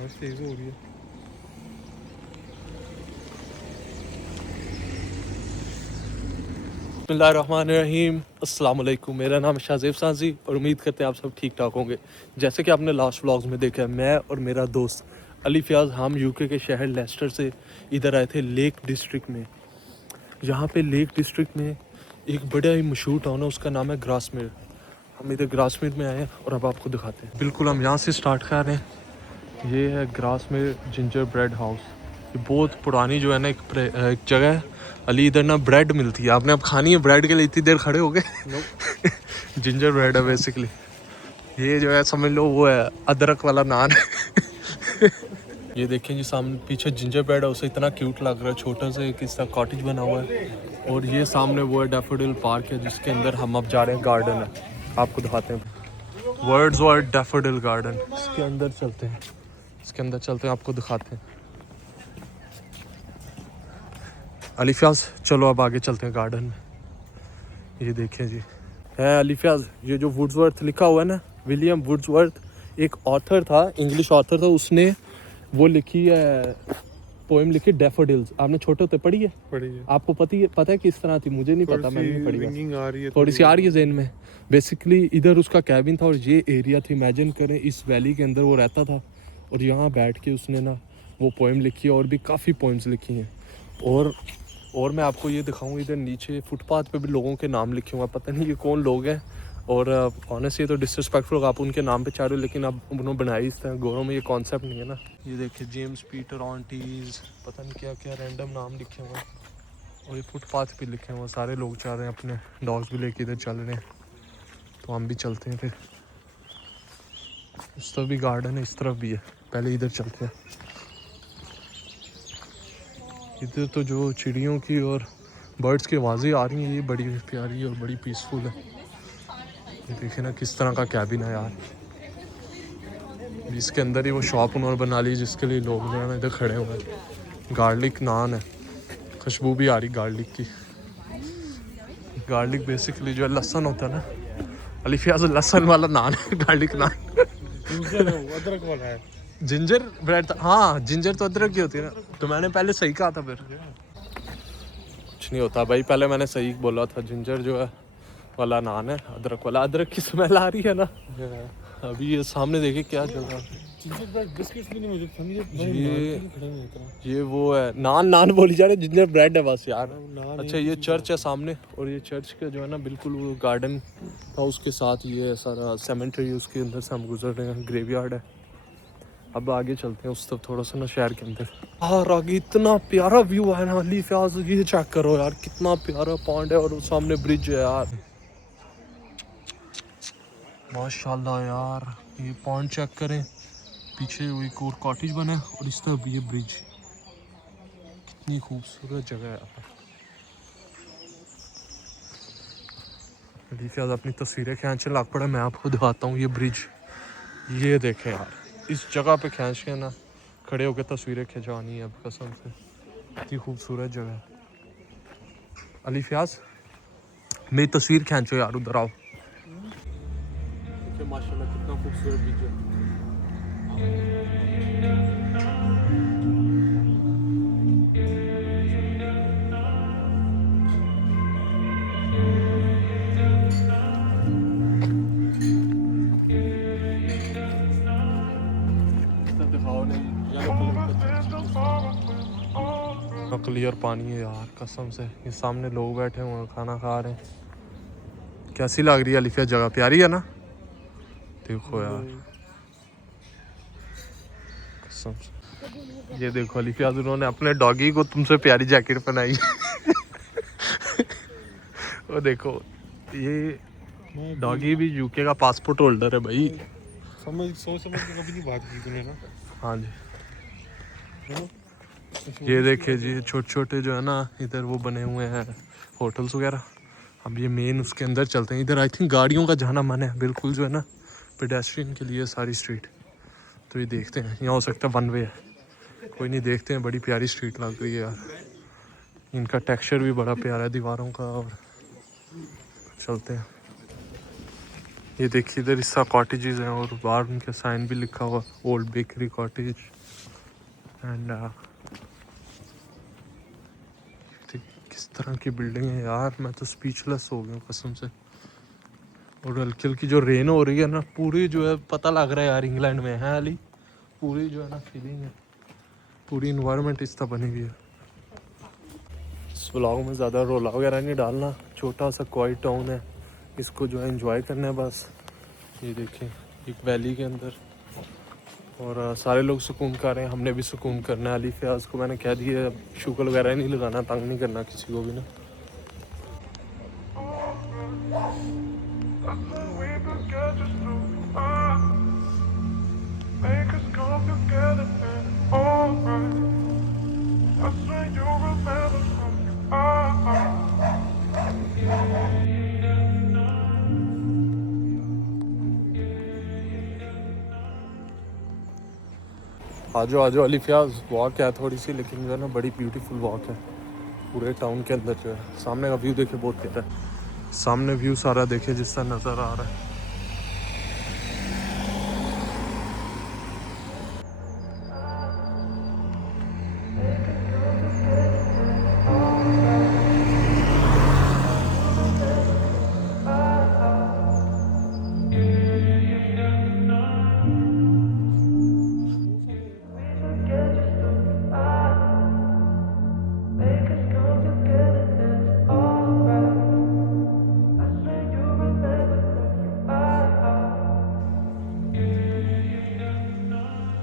आवाज़ तेज़ हो रही है। बिस्मिल्लाहिर्रहमानिर्रहीम, अस्सलाम वालेकुम। मेरा नाम है शाहज़ेब साजी और उम्मीद करते हैं आप सब ठीक ठाक होंगे। जैसे कि आपने लास्ट व्लॉग्स में देखा है, मैं और मेरा दोस्त अली फ़याज़ हम यूके के शहर लेस्टर से इधर आए थे लेक डिस्ट्रिक्ट में। यहाँ पे लेक डिस्ट्रिक्ट में एक बड़ा ही मशहूर टाउन है, उसका नाम है ग्रासमेर। हम इधर ग्रासमेर में आए हैं और अब आपको दिखाते हैं। बिल्कुल हम यहाँ से स्टार्ट कर रहे हैं। ये है ग्रासमेर जिंजर ब्रेड हाउस। ये बहुत पुरानी जो है ना एक जगह है। अली इधर ना ब्रेड मिलती है, आपने अब खानी है ब्रेड के लिए इतनी देर खड़े हो गए। जिंजर ब्रेड है बेसिकली। ये जो है समझ लो वो है अदरक वाला नान। ये देखें जी सामने पीछे जिंजर ब्रेड है, उसे इतना क्यूट लग रहा है, छोटा सा एक इसका कॉटेज बना हुआ है। और ये सामने वो है डैफोडिल पार्क है जिसके अंदर हम अब जा रहे हैं, गार्डन है आपको दिखाते हैं। वर्ड्स वर्ड डैफोडिल गार्डन, इसके अंदर चलते हैं, इसके अंदर चलते हैं आपको दिखाते हैं। अली फ़याज़ चलो अब आगे चलते हैं गार्डन में। ये देखें जी है अली फ़याज़, ये जो वुड्सवर्थ लिखा हुआ है ना, विलियम वुड्सवर्थ एक ऑथर था, इंग्लिश ऑथर था, उसने वो लिखी है पोएम लिखी डैफोडिल्स। आपने छोटे होते पढ़ी है? पड़ी है। आपको पता है किस तरह थी? मुझे नहीं थोड़ी पता, सी मैंने नहीं पढ़ी। रिंगिंग आ रही है, थोड़ी सी आ रही है ज़हन में। बेसिकली इधर उसका कैबिन था और ये एरिया थी, इमेजिन करें इस वैली के अंदर वो रहता था और यहाँ बैठ के उसने ना वो पोएम लिखी है और भी काफ़ी पोएम्स लिखी हैं। और मैं आपको ये दिखाऊँ, इधर नीचे फुटपाथ पे भी लोगों के नाम लिखे हुए हैं, पता नहीं ये कौन लोग हैं। और ऑनेस्टली ये तो डिसरिस्पेक्टफुल आप उनके नाम पे चाह रहे हो, लेकिन अब उन्होंने बनाई इस तरह, गोरों में ये कॉन्सेप्ट नहीं है ना। ये देखिए जेम्स पीटर ऑन्टीज़, पता नहीं क्या क्या रैंडम नाम लिखे हुए हैं। और ये फुटपाथ पे लिखे हुए हैं, सारे लोग चाह रहे हैं अपने डॉग्स भी लेके इधर चल रहे हैं, तो हम भी चलते हैं फिर। उस तरफ भी गार्डन है, इस तरफ भी है, पहले इधर चलते हैं। इधर तो जो चिड़ियों की और बर्ड्स की आवाज़ें आ रही हैं, ये बड़ी प्यारी और बड़ी पीसफुल है। ये देखे ना किस तरह का कैबिन है यार, जिसके अंदर ही वो शॉप उन्होंने बना ली जिसके लिए लोग जो है ना इधर खड़े हुए हैं। गार्लिक नान है, खुशबू भी आ रही गार्लिक की। गार्लिक बेसिकली जो है लहसुन होता है ना, अली फ़याज़ लहसुन वाला नान है गार्लिक नान। दूसरा है वो अदरक वाला है। जिंजर ब्रेड, हाँ जिंजर तो अदरक की होती है ना, तो मैंने पहले सही कहा था। फिर कुछ नहीं होता भाई, पहले मैंने सही बोला था, जिंजर जो है वाला नान है, अदरक वाला। अदरक की स्मेल आ रही है ना। अभी ये सामने देखिए क्या चल रहा है। बिस्किट्स भी नहीं मुझे ये वो है नान बोली जा रही है, जिंजर ब्रेड है बस यार। नान अच्छा ये चर्च है सामने, और ये चर्च का जो है ना बिल्कुल वो गार्डन था, उसके साथ ये सारा सेमेंट्री, उसके अंदर से हम गुजर रहे हैं, ग्रेवयार्ड है। अब आगे चलते हैं उस तरफ थोड़ा सा ना शहर के अंदर। यार आगे इतना प्यारा व्यू है ना अली फ़याज़, ये चेक करो यार, कितना प्यारा पॉन्ड है और वो सामने ब्रिज है यार, माशाल्लाह यार। ये पॉन्ड चेक करें, पीछे वो एक और कॉटेज बना है और इस तरफ ये ब्रिज। कितनी खूबसूरत जगह है यहाँ पर। अली फ़याज़ अपनी तस्वीरें खींचने लग पड़ा, मैं आपको दिखाता हूँ ये ब्रिज। ये देखें यार, इस जगह पे खींच के ना खड़े होकर तस्वीरें खिंचवानी है अब कसम से, इतनी खूबसूरत जगह है। अली फ़याज़ मेरी तस्वीर खींचो यार, उधर आओ। माशाल्लाह कितना खूबसूरत ब्रिज है। क्लियर पानी है यार कसम से, ये सामने लोग बैठे हुए हैं खाना खा रहे हैं। कैसी लग रही है अली फ़याज़ जगह? प्यारी है ना? देखो यार कसम से, ये देखो अली फ़याज़ उन्होंने अपने डॉगी को तुमसे प्यारी जैकेट पहनाई। वो देखो ये डॉगी भी यूके का पासपोर्ट होल्डर है भाई। सोच समझ के कभी नहीं बात की तूने ना। हाँ जी, ये देखिए जी छोटे छोटे जो है ना इधर वो बने हुए हैं होटल्स वगैरह। अब ये मेन उसके अंदर चलते हैं। इधर आई थिंक गाड़ियों का जाना मन है बिल्कुल जो है ना, पेडेस्ट्रियन के लिए सारी स्ट्रीट। तो ये देखते हैं, यहाँ हो सकता है वन वे है, कोई नहीं, देखते हैं। बड़ी प्यारी स्ट्रीट लग रही है यार, इनका टेक्सचर भी बड़ा प्यारा है दीवारों का। और चलते हैं, ये देखिए इधर इसका कॉटेजेस हैं और बाहर उनके साइन भी लिखा हुआ ओल्ड बेकरी कॉटेज एंड किस तरह की बिल्डिंग है यार, मैं तो स्पीचलेस हो गया हूँ कसम से। और हल्की हल्की जो रेन हो रही है ना, पूरी जो है पता लग रहा है यार इंग्लैंड में है अली, पूरी जो है ना फीलिंग है, पूरी इन्वायरमेंट इस तरह बनी हुई है। इस व्लॉग में ज़्यादा रोला वगैरह नहीं डालना, छोटा सा क्वाइट टाउन है, इसको जो है एंजॉय करना है बस। ये देखें एक वैली के अंदर और सारे लोग सुकून कर रहे हैं, हमने भी सुकून करना है। अली फयाज को मैंने कह दिया शुक्र वगैरह नहीं लगाना, तंग नहीं करना किसी को भी ना। आजो आजो अली फयाज, वॉक है थोड़ी सी लेकिन जो है ना बड़ी ब्यूटीफुल वॉक है पूरे टाउन के अंदर। जो है सामने का व्यू देखे बहुत प्यारा है, सामने व्यू सारा देखे जिस तरह नज़र आ रहा है।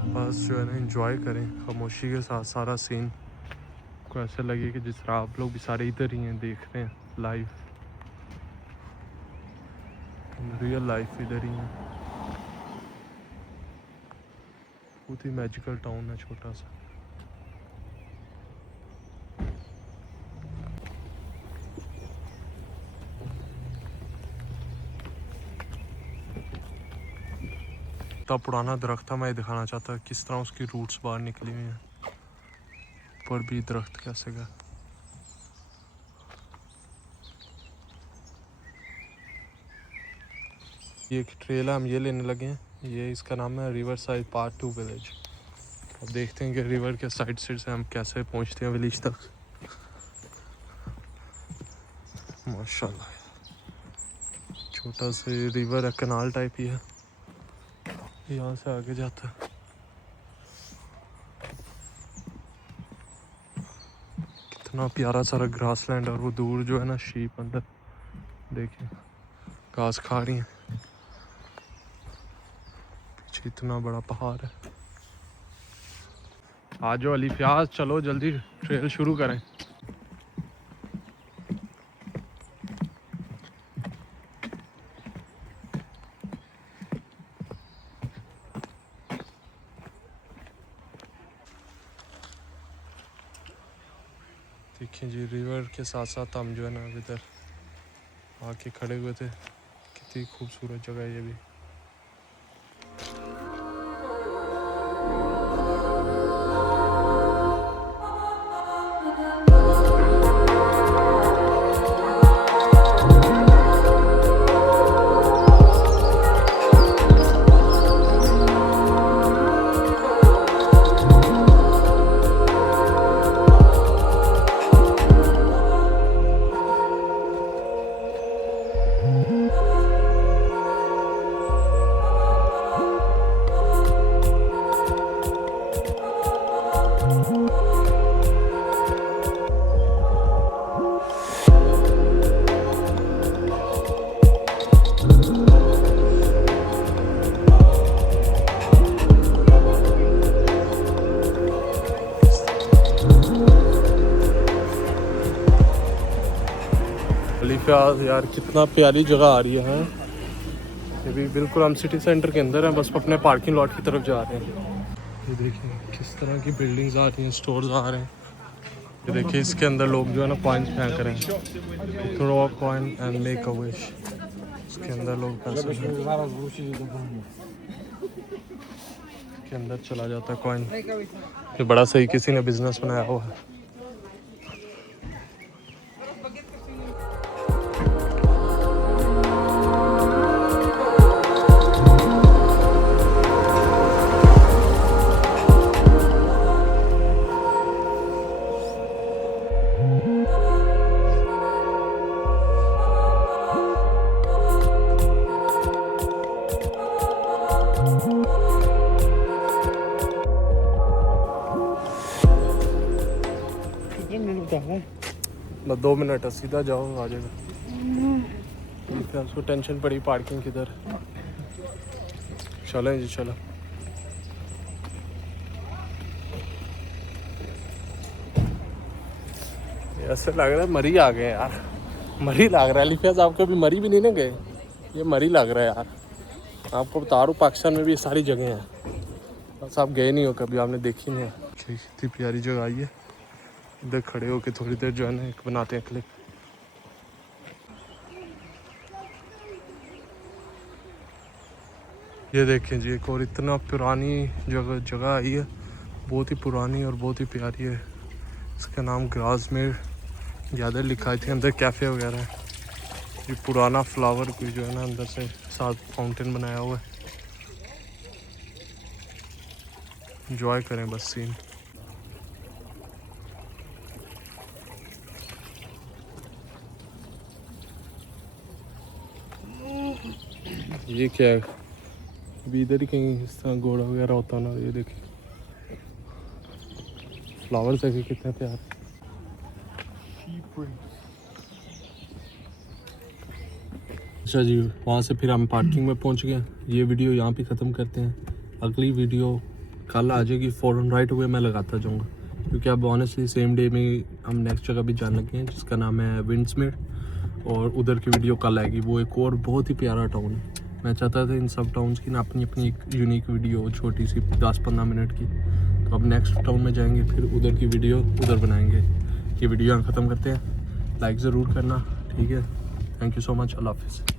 बस जो है ना इंजॉय करें खामोशी के साथ सारा सीन को, ऐसे लगे कि जिस तरह आप लोग भी सारे इधर ही हैं, देख रहे हैं लाइव, रियल लाइफ इधर ही है। बहुत ही मैजिकल टाउन है छोटा सा। इतना पुराना दरख्त था, मैं दिखाना चाहता किस तरह उसकी रूट्स बाहर निकली हुई हैं, पर भी दरख्त कैसे गया। ये एक ट्रेल है, हम ये लेने लगे हैं, ये इसका नाम है रिवर साइड पार्ट 2 विलेज। अब देखते हैं कि रिवर के साइड से हम कैसे पहुंचते हैं विलेज तक। माशाल्लाह छोटा सा रिवर है, कनाल टाइप ही है, यहाँ से आगे जाता है। कितना प्यारा सारा ग्रास लैंड, और वो दूर जो है ना शीप अंदर देखिए घास खा रही हैं, पीछे इतना बड़ा पहाड़ है। आज जो अली फयाज चलो जल्दी ट्रेल शुरू करें। देखिए जी रिवर के साथ साथ हम जो है ना इधर आके खड़े हुए थे, कितनी खूबसूरत जगह है ये भी। अली फयाज यार कितना प्यारी जगह आ रही है। ये भी बिल्कुल हम सिटी सेंटर के अंदर हैं, बस अपने पार्किंग लॉट की तरफ जा रहे हैं। ये देखिए किस तरह की बिल्डिंग्स आ रही हैं, स्टोर्स आ रहे हैं। ये देखिए इसके अंदर लोग जो है ना कॉइन्स फेंक रहे हैं, throw a coin and make a wish. इसके अंदर लोग पैसे के अंदर चला जाता है कॉइन। ये बड़ा सही किसी ने बिजनेस बनाया हुआ है। ना 2 मिनट है, सीधा जाओ आ जाएगा। फिर उसको टेंशन पड़ी पार्किंग किधर। चलें जी चलो। ऐसे लग रहा है मरी आ गए यार, मरी लग रहा है। अलीफियाज आप कभी मरी भी नहीं ना गए? ये मरी लग रहा है यार। आपको बता रहा हूँ पाकिस्तान में भी ये सारी जगह हैं, बस आप गए नहीं हो कभी, आपने देखी नहीं है। इतनी प्यारी जगह आई है। इधर खड़े होके थोड़ी देर जो है ना एक बनाते हैं क्लिप। ये देखें जी, एक और इतना पुरानी जगह आई है, बहुत ही पुरानी और बहुत ही प्यारी है। इसका नाम ग्रासमेर ज़्यादा लिखा है थी, अंदर कैफ़े वगैरह है। ये पुराना फ्लावर कोई जो है ना अंदर से साथ फाउंटेन बनाया हुआ है। एंजॉय करें बस सीन। ये क्या है? अभी इधर ही कहीं इस तरह घोड़ा वगैरह होता ना। ये देखिए फ्लावर्स देखे कितने प्यार। अच्छा जी, वहाँ से फिर हम पार्किंग में पहुँच गए। ये वीडियो यहाँ पे ख़त्म करते हैं। अगली वीडियो कल आ जाएगी, फ़ौरन राइट हुए मैं लगाता जाऊँगा, क्योंकि अब ऑनेस्टली सेम डे में हम नेक्स्ट जगह भी जाने लगे हैं जिसका नाम है विंड्समेर, और उधर की वीडियो कल आएगी। वो एक और बहुत ही प्यारा टाउन है। मैं चाहता था इन सब टाउन्स की ना अपनी अपनी एक यूनिक वीडियो, छोटी सी 10-15 मिनट की। तो अब नेक्स्ट टाउन में जाएंगे, फिर उधर की वीडियो उधर बनाएंगे। ये वीडियो यहाँ ख़त्म करते हैं। लाइक ज़रूर करना, ठीक है? Thank you so much. अल्लाह हाफिज़।